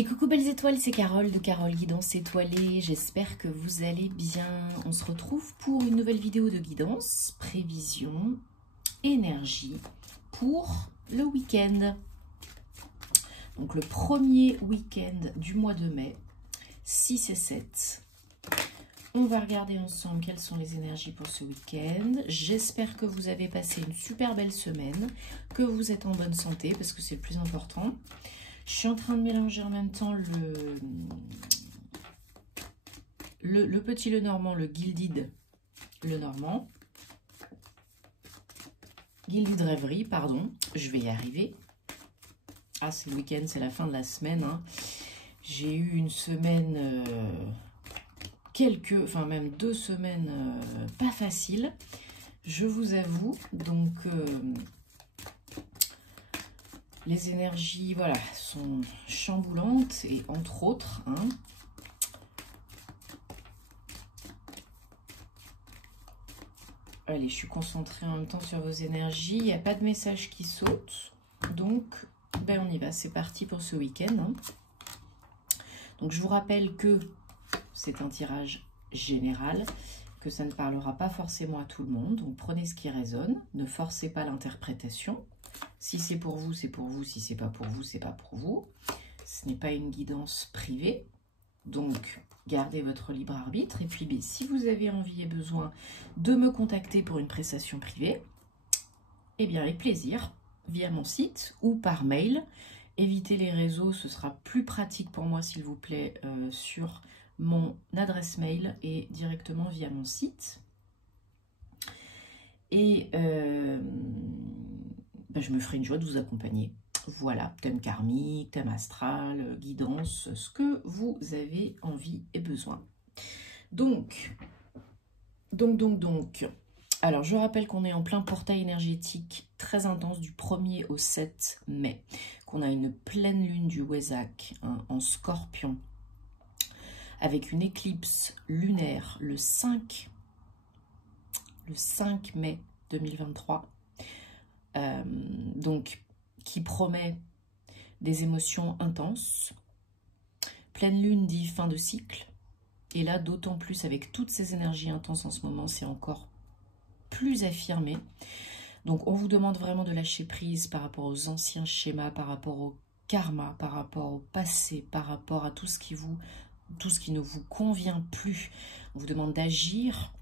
Et coucou belles étoiles, c'est Carole de Carole Guidance Étoilée. J'espère que vous allez bien. On se retrouve pour une nouvelle vidéo de guidance, prévision, énergie pour le week-end. Donc le premier week-end du mois de mai, 6 et 7. On va regarder ensemble quelles sont les énergies pour ce week-end. J'espère que vous avez passé une super belle semaine, que vous êtes en bonne santé parce que c'est le plus important. Je suis en train de mélanger en même temps le petit Lenormand, le Gilded Lenormand. Gilded Rêverie, pardon. Je vais y arriver. Ah, c'est le week-end, c'est la fin de la semaine. Hein. J'ai eu une semaine, enfin même 2 semaines pas faciles, je vous avoue. Donc, les énergies, voilà, sont chamboulantes et entre autres, hein, allez, je suis concentrée en même temps sur vos énergies. Il n'y a pas de message qui saute. Donc, ben on y va. C'est parti pour ce week-end. Hein. Donc, je vous rappelle que c'est un tirage général, que ça ne parlera pas forcément à tout le monde. Donc, prenez ce qui résonne. Ne forcez pas l'interprétation. Si c'est pour vous, c'est pour vous. Si c'est pas pour vous, c'est pas pour vous. Ce n'est pas une guidance privée. Donc, gardez votre libre arbitre. Et puis, si vous avez envie et besoin de me contacter pour une prestation privée, eh bien, avec plaisir, via mon site ou par mail. Évitez les réseaux, ce sera plus pratique pour moi, s'il vous plaît, sur mon adresse mail et directement via mon site. Et je me ferai une joie de vous accompagner. Voilà, thème karmique, thème astral, guidance, ce que vous avez envie et besoin. Donc. Alors, je rappelle qu'on est en plein portail énergétique très intense du 1er au 7 mai. Qu'on a une pleine lune du Wesak hein, en Scorpion. Avec une éclipse lunaire le 5 mai 2023. Donc, qui promet des émotions intenses. Pleine lune dit fin de cycle. Et là, d'autant plus avec toutes ces énergies intenses en ce moment, c'est encore plus affirmé. Donc, on vous demande vraiment de lâcher prise par rapport aux anciens schémas, par rapport au karma, par rapport au passé, par rapport à tout ce qui ne vous convient plus. On vous demande d'agir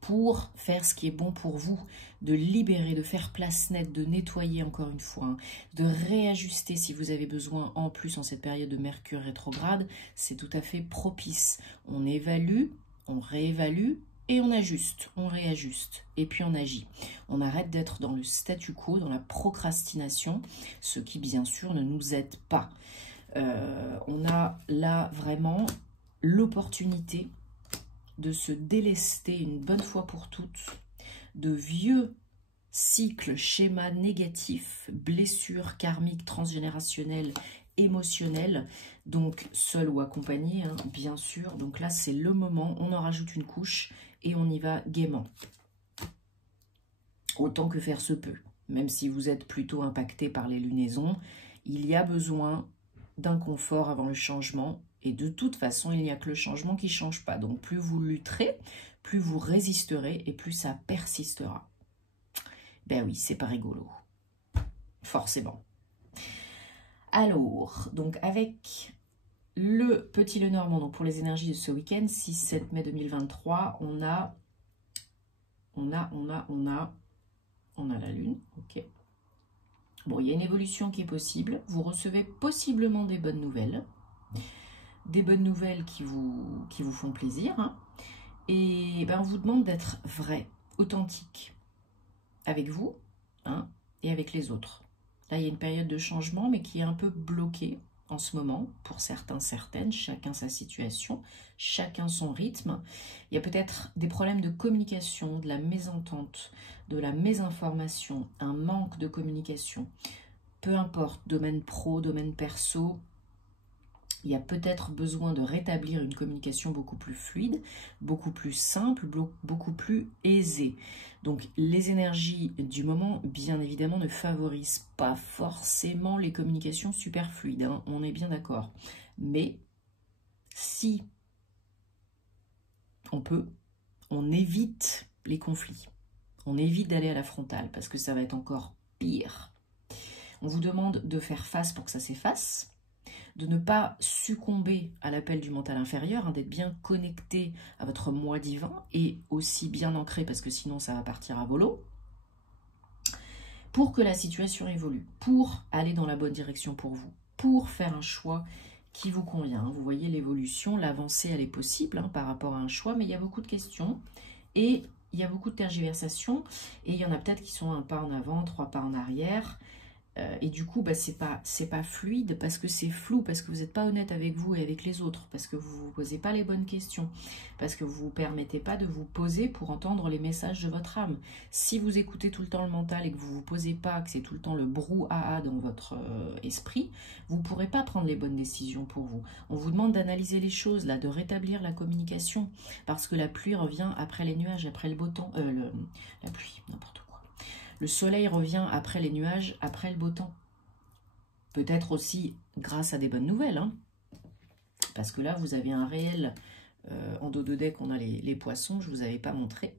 pour faire ce qui est bon pour vous, de libérer, de faire place nette, de nettoyer encore une fois, hein, de réajuster si vous avez besoin. En plus, en cette période de Mercure rétrograde, c'est tout à fait propice. On évalue, on réévalue et on ajuste, on réajuste et puis on agit. On arrête d'être dans le statu quo, dans la procrastination, ce qui bien sûr ne nous aide pas. On a là vraiment l'opportunité de se délester une bonne fois pour toutes de vieux cycles, schémas négatifs, blessures karmiques, transgénérationnelles, émotionnelles, donc seul ou accompagné, hein, bien sûr. Donc là, c'est le moment, on en rajoute une couche et on y va gaiement. Autant que faire se peut. Même si vous êtes plutôt impacté par les lunaisons, il y a besoin d'un confort avant le changement. Et de toute façon, il n'y a que le changement qui ne change pas. Donc, plus vous lutterez, plus vous résisterez et plus ça persistera. Ben oui, c'est pas rigolo. Forcément. Alors, donc avec le petit Lenormand, donc pour les énergies de ce week-end, 6-7 mai 2023, on a la Lune. Ok. Bon, il y a une évolution qui est possible. Vous recevez possiblement des bonnes nouvelles. Des bonnes nouvelles qui vous font plaisir. Hein. Et ben, on vous demande d'être vrai, authentique avec vous hein, et avec les autres. Là, il y a une période de changement, mais qui est un peu bloquée en ce moment, pour certains, certaines, chacun sa situation, chacun son rythme. Il y a peut-être des problèmes de communication, de la mésentente, de la mésinformation, un manque de communication. Peu importe, domaine pro, domaine perso, Il y a peut-être besoin de rétablir une communication beaucoup plus fluide, beaucoup plus simple, beaucoup plus aisée. Donc les énergies du moment, bien évidemment, ne favorisent pas forcément les communications super fluides, hein, on est bien d'accord. Mais si on peut, on évite les conflits. On évite d'aller à la frontale parce que ça va être encore pire. On vous demande de faire face pour que ça s'efface, de ne pas succomber à l'appel du mental inférieur, hein, d'être bien connecté à votre moi divin et aussi bien ancré parce que sinon ça va partir à volo, pour que la situation évolue, pour aller dans la bonne direction pour vous, pour faire un choix qui vous convient. Vous voyez l'évolution, l'avancée, elle est possible hein, par rapport à un choix, mais il y a beaucoup de questions et il y a beaucoup de tergiversations et il y en a peut-être qui sont un pas en avant, 3 pas en arrière. Et du coup, bah, c'est pas fluide parce que c'est flou, parce que vous n'êtes pas honnête avec vous et avec les autres, parce que vous ne vous posez pas les bonnes questions, parce que vous ne vous permettez pas de vous poser pour entendre les messages de votre âme. Si vous écoutez tout le temps le mental et que vous ne vous posez pas, que c'est tout le temps le brouhaha dans votre esprit, vous ne pourrez pas prendre les bonnes décisions pour vous. On vous demande d'analyser les choses, là, de rétablir la communication, parce que la pluie revient après les nuages, après le beau temps, la pluie, n'importe quoi. Le soleil revient après les nuages, après le beau temps. Peut-être aussi grâce à des bonnes nouvelles. Hein, parce que là, vous avez un réel... en dos de deck, on a les poissons, je ne vous avais pas montré.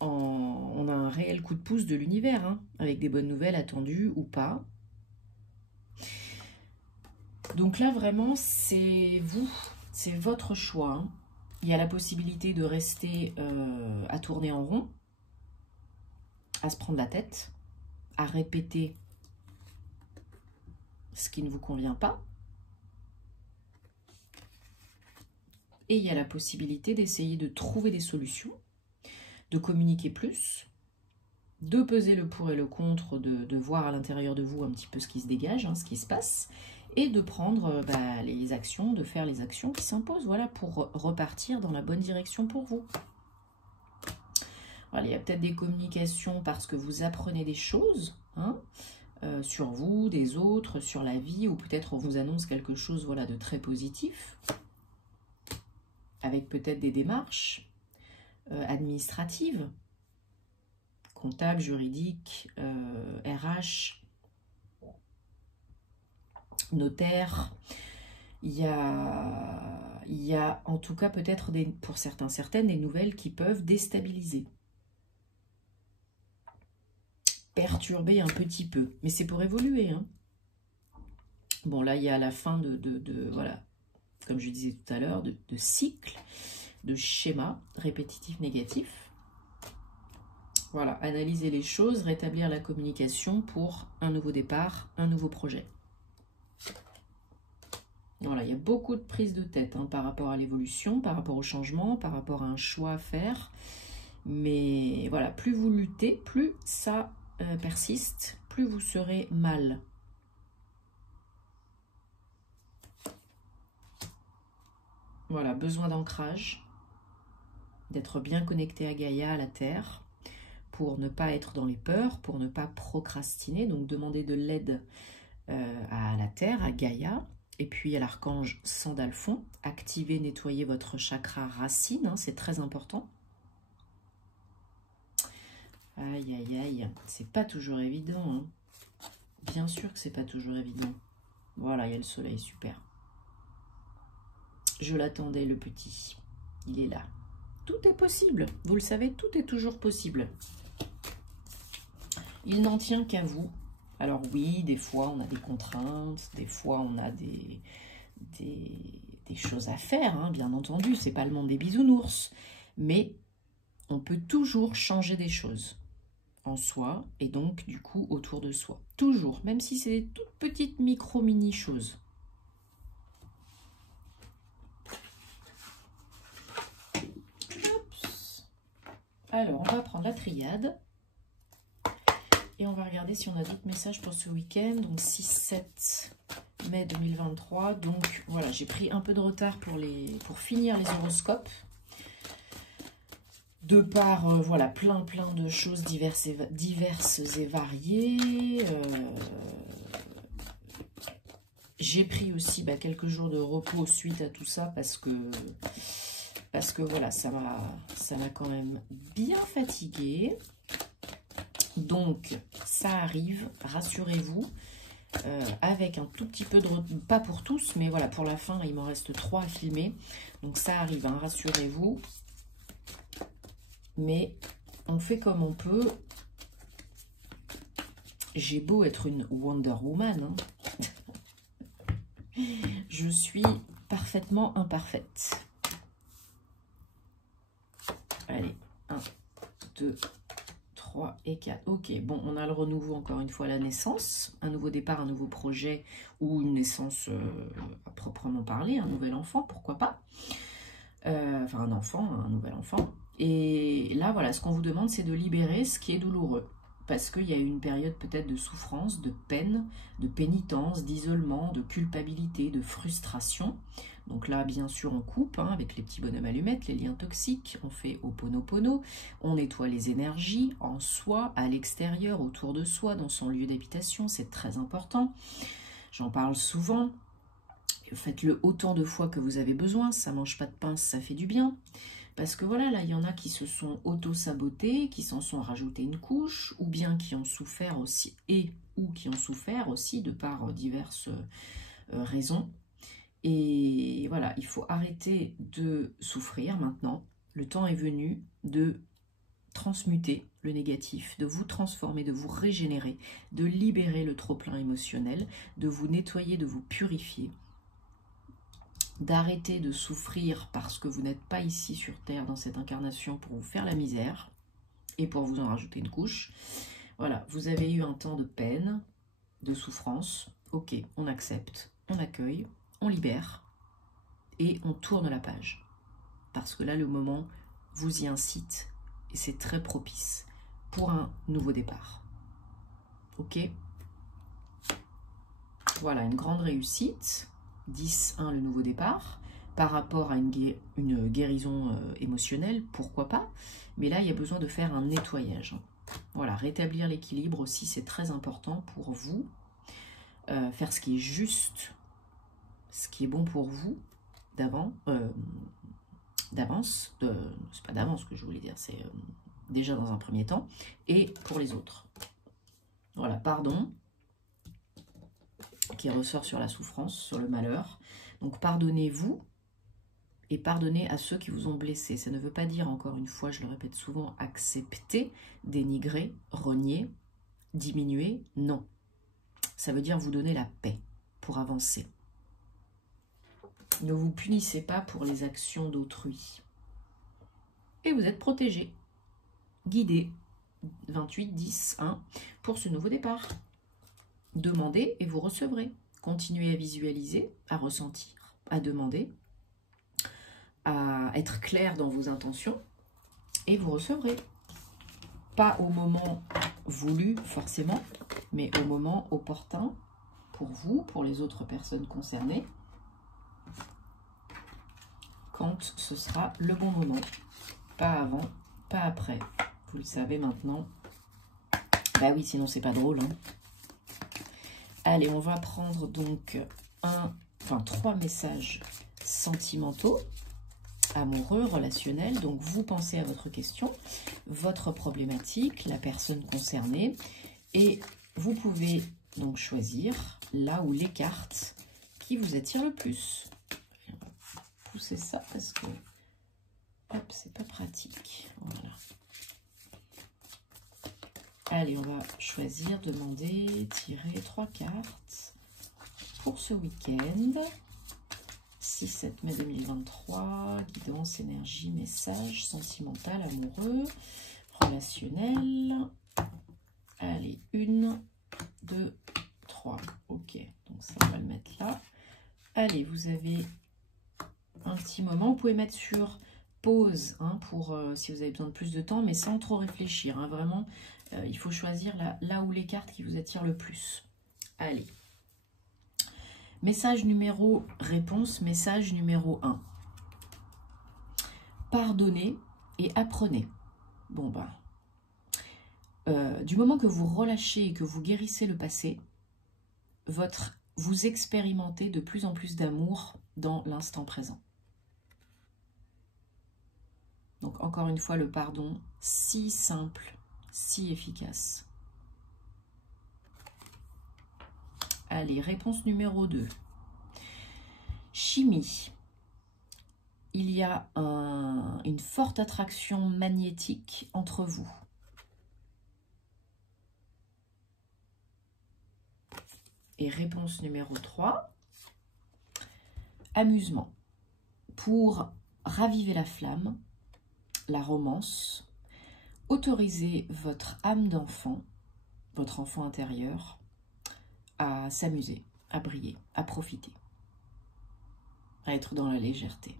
On a un réel coup de pouce de l'univers, hein, avec des bonnes nouvelles attendues ou pas. Donc là, vraiment, c'est vous, c'est votre choix. Hein. Il y a la possibilité de rester à tourner en rond, à se prendre la tête, à répéter ce qui ne vous convient pas. Et il y a la possibilité d'essayer de trouver des solutions, de communiquer plus, de peser le pour et le contre, de voir à l'intérieur de vous un petit peu ce qui se dégage, hein, ce qui se passe, et de prendre les actions, de faire les actions qui s'imposent, voilà, pour repartir dans la bonne direction pour vous. Voilà, il y a peut-être des communications parce que vous apprenez des choses hein, sur vous, des autres, sur la vie, ou peut-être on vous annonce quelque chose voilà, de très positif, avec peut-être des démarches administratives, comptables, juridiques, RH, notaire. Il y a en tout cas peut-être pour certains, certaines, des nouvelles qui peuvent déstabiliser. Perturber un petit peu, mais c'est pour évoluer. Hein. Bon, là, il y a la fin voilà, comme je disais tout à l'heure, de cycle, de schéma répétitif négatif. Voilà, analyser les choses, rétablir la communication pour un nouveau départ, un nouveau projet. Voilà, il y a beaucoup de prises de tête hein, par rapport à l'évolution, par rapport au changement, par rapport à un choix à faire. Mais voilà, plus vous luttez, plus ça persiste, plus vous serez mal. Voilà, besoin d'ancrage, d'être bien connecté à Gaïa, à la Terre, pour ne pas être dans les peurs, pour ne pas procrastiner. Donc, demander de l'aide à la Terre, à Gaïa, et puis à l'archange Sandalphon. Activer, nettoyer votre chakra racine, hein, c'est très important. Aïe, aïe, aïe, c'est pas toujours évident. Hein. Bien sûr que c'est pas toujours évident. Voilà, il y a le soleil, super. Je l'attendais, le petit. Il est là. Tout est possible. Vous le savez, tout est toujours possible. Il n'en tient qu'à vous. Alors oui, des fois, on a des contraintes. Des fois, on a des choses à faire, hein, bien entendu. C'est pas le monde des bisounours. Mais on peut toujours changer des choses. En soi et donc du coup autour de soi. Toujours, même si c'est des toutes petites micro-mini choses. Oups. Alors, on va prendre la triade et on va regarder si on a d'autres messages pour ce week-end. Donc 6-7 mai 2023. Donc voilà, j'ai pris un peu de retard pour finir les horoscopes. De par, voilà, plein de choses diverses et variées. J'ai pris aussi quelques jours de repos suite à tout ça parce que voilà, ça m'a quand même bien fatiguée. Donc, ça arrive, rassurez-vous, avec un tout petit peu de... Pas pour tous, mais voilà, pour la fin, il m'en reste 3 à filmer. Donc, ça arrive, hein, rassurez-vous. Mais on fait comme on peut. J'ai beau être une Wonder Woman, hein. Je suis parfaitement imparfaite. Allez, 1, 2, 3 et 4. Ok, bon, on a le renouveau encore une fois, la naissance. Un nouveau départ, un nouveau projet ou une naissance à proprement parler, un nouvel enfant, pourquoi pas. Enfin, un enfant, un nouvel enfant. Et là, voilà, ce qu'on vous demande, c'est de libérer ce qui est douloureux. Parce qu'il y a eu une période peut-être de souffrance, de peine, de pénitence, d'isolement, de culpabilité, de frustration. Donc là, bien sûr, on coupe hein, avec les petits bonhommes allumettes, les liens toxiques. On fait Ho'oponopono, on nettoie les énergies en soi, à l'extérieur, autour de soi, dans son lieu d'habitation. C'est très important. J'en parle souvent. Faites-le autant de fois que vous avez besoin. Ça mange pas de pince, ça fait du bien. Parce que voilà, là, il y en a qui se sont auto-sabotés, qui s'en sont rajouté une couche, ou bien qui ont souffert aussi, ou qui ont souffert aussi de par diverses raisons. Et voilà, il faut arrêter de souffrir maintenant. Le temps est venu de transmuter le négatif, de vous transformer, de vous régénérer, de libérer le trop-plein émotionnel, de vous nettoyer, de vous purifier. D'arrêter de souffrir parce que vous n'êtes pas ici sur Terre dans cette incarnation pour vous faire la misère et pour vous en rajouter une couche. Voilà, vous avez eu un temps de peine, de souffrance. Ok, on accepte, on accueille, on libère et on tourne la page. Parce que là, le moment vous y incite et c'est très propice pour un nouveau départ. Ok? Voilà, une grande réussite. 10-1, le nouveau départ, par rapport à une guérison émotionnelle, pourquoi pas, mais là, il y a besoin de faire un nettoyage. Voilà, rétablir l'équilibre aussi, c'est très important pour vous, faire ce qui est juste, ce qui est bon pour vous, d'avance, c'est pas d'avance que je voulais dire, c'est déjà dans un premier temps, et pour les autres. Voilà, pardon, qui ressort sur la souffrance, sur le malheur. Donc pardonnez-vous et pardonnez à ceux qui vous ont blessé. Ça ne veut pas dire, encore une fois, je le répète souvent, accepter, dénigrer, renier, diminuer. Non. Ça veut dire vous donner la paix pour avancer. Ne vous punissez pas pour les actions d'autrui. Et vous êtes protégé, guidé. 28-10-1 pour ce nouveau départ. Demandez et vous recevrez. Continuez à visualiser, à ressentir, à demander, à être clair dans vos intentions et vous recevrez. Pas au moment voulu forcément, mais au moment opportun pour vous, pour les autres personnes concernées, quand ce sera le bon moment. Pas avant, pas après. Vous le savez maintenant. Bah oui, sinon c'est pas drôle, hein. Allez, on va prendre donc 3 messages sentimentaux, amoureux, relationnels. Donc, vous pensez à votre question, votre problématique, la personne concernée. Et vous pouvez donc choisir là où les cartes qui vous attirent le plus. On va pousser ça parce que, hop, c'est pas pratique. Voilà. Allez, on va choisir, demander, tirer 3 cartes pour ce week-end. 6-7 mai 2023, guidance, énergie, message, sentimental, amoureux, relationnel. Allez, 1, 2, 3. Ok, donc ça, on va le mettre là. Allez, vous avez un petit moment. Vous pouvez mettre sur pause hein, pour si vous avez besoin de plus de temps, mais sans trop réfléchir. Hein, vraiment, il faut choisir là où les cartes qui vous attirent le plus. Allez. Message numéro réponse, message numéro 1. Pardonnez et apprenez. Bon ben, du moment que vous relâchez et que vous guérissez le passé, vous expérimentez de plus en plus d'amour dans l'instant présent. Donc encore une fois, le pardon, si simple, si efficace. Allez, réponse numéro 2. Chimie. Il y a une forte attraction magnétique entre vous. Et réponse numéro 3. Amusement. Pour raviver la flamme, la romance, autorisez votre âme d'enfant, votre enfant intérieur, à s'amuser, à briller, à profiter, à être dans la légèreté.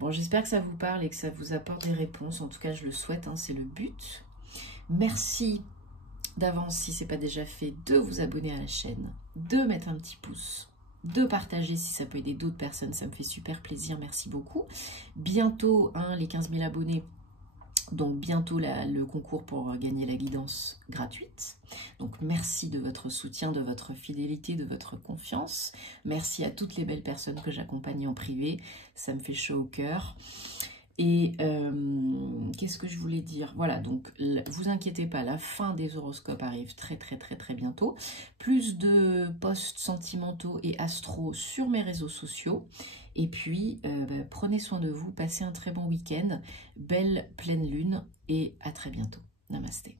Bon, j'espère que ça vous parle et que ça vous apporte des réponses. En tout cas, je le souhaite, hein, c'est le but. Merci d'avance, si ce n'est pas déjà fait, de vous abonner à la chaîne, de mettre un petit pouce, de partager si ça peut aider d'autres personnes. Ça me fait super plaisir, merci beaucoup. Bientôt, hein, les 15 000 abonnés. Donc bientôt le concours pour gagner la guidance gratuite. Donc merci de votre soutien, de votre fidélité, de votre confiance. Merci à toutes les belles personnes que j'accompagne en privé. Ça me fait chaud au cœur. Et qu'est-ce que je voulais dire? Voilà, donc vous inquiétez pas, la fin des horoscopes arrive très bientôt. Plus de posts sentimentaux et astro sur mes réseaux sociaux. Et puis, prenez soin de vous, passez un très bon week-end, belle pleine lune et à très bientôt. Namasté.